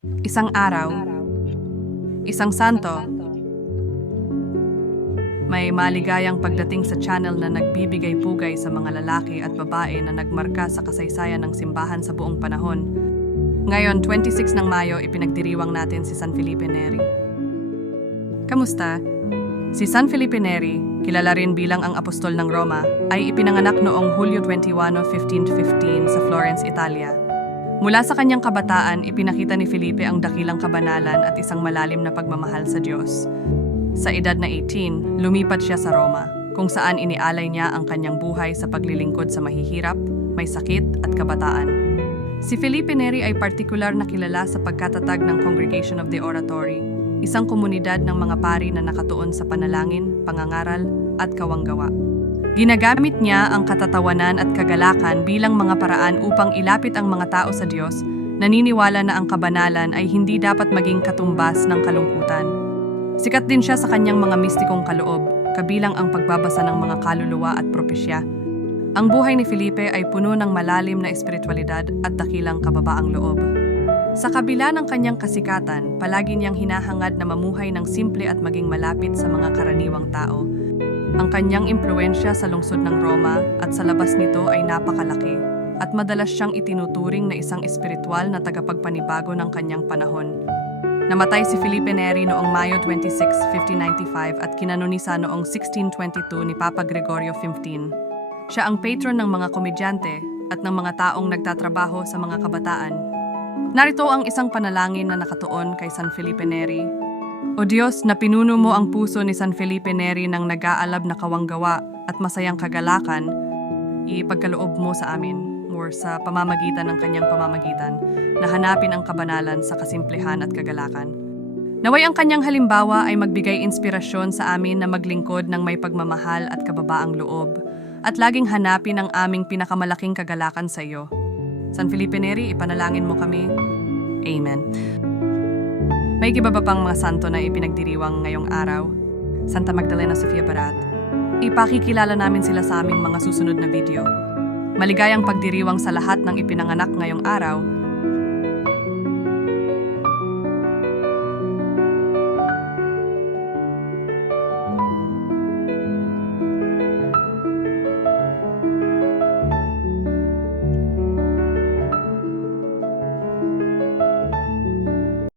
Isang araw, isang santo, may maligayang pagdating sa channel na nagbibigay pugay sa mga lalaki at babae na nagmarka sa kasaysayan ng simbahan sa buong panahon. Ngayon, 26 ng Mayo, ipinagdiriwang natin si San Felipe Neri. Kamusta? Si San Felipe Neri, kilala rin bilang ang apostol ng Roma, ay ipinanganak noong Hulyo 21, 1515 sa Florence, Italia. Mula sa kanyang kabataan, ipinakita ni Felipe ang dakilang kabanalan at isang malalim na pagmamahal sa Diyos. Sa edad na 18, lumipat siya sa Roma, kung saan inialay niya ang kanyang buhay sa paglilingkod sa mahihirap, may sakit at kabataan. Si Felipe Neri ay partikular na kilala sa pagkatatag ng Congregation of the Oratory, isang komunidad ng mga pari na nakatuon sa panalangin, pangangaral at kawanggawa. Ginagamit niya ang katatawanan at kagalakan bilang mga paraan upang ilapit ang mga tao sa Diyos, naniniwala na ang kabanalan ay hindi dapat maging katumbas ng kalungkutan. Sikat din siya sa kanyang mga mistikong kaloob, kabilang ang pagbabasa ng mga kaluluwa at propesya. Ang buhay ni Felipe ay puno ng malalim na espiritualidad at dakilang kababaang loob. Sa kabila ng kanyang kasikatan, palagi niyang hinahangad na mamuhay ng simple at maging malapit sa mga karaniwang tao. Ang kanyang impluensya sa lungsod ng Roma at sa labas nito ay napakalaki at madalas siyang itinuturing na isang espiritual na tagapagpanibago ng kanyang panahon. Namatay si Felipe Neri noong Mayo 26, 1595 at kinanonisa noong 1622 ni Papa Gregorio XV. Siya ang patron ng mga komedyante at ng mga taong nagtatrabaho sa mga kabataan. Narito ang isang panalangin na nakatuon kay San Felipe Neri. O Diyos, na pinuno mo ang puso ni San Felipe Neri ng nag-aalab na kawanggawa at masayang kagalakan, ipagkaloob mo sa amin or sa pamamagitan ng kanyang pamamagitan na hanapin ang kabanalan sa kasimplehan at kagalakan. Naway ang kanyang halimbawa ay magbigay inspirasyon sa amin na maglingkod ng may pagmamahal at kababaang loob at laging hanapin ang aming pinakamalaking kagalakan sa iyo. San Felipe Neri, ipanalangin mo kami. Amen. May iba ba pang mga santo na ipinagdiriwang ngayong araw? Santa Magdalena Sofia Barat. Ipakikilala namin sila sa aming mga susunod na video. Maligayang pagdiriwang sa lahat ng ipinanganak ngayong araw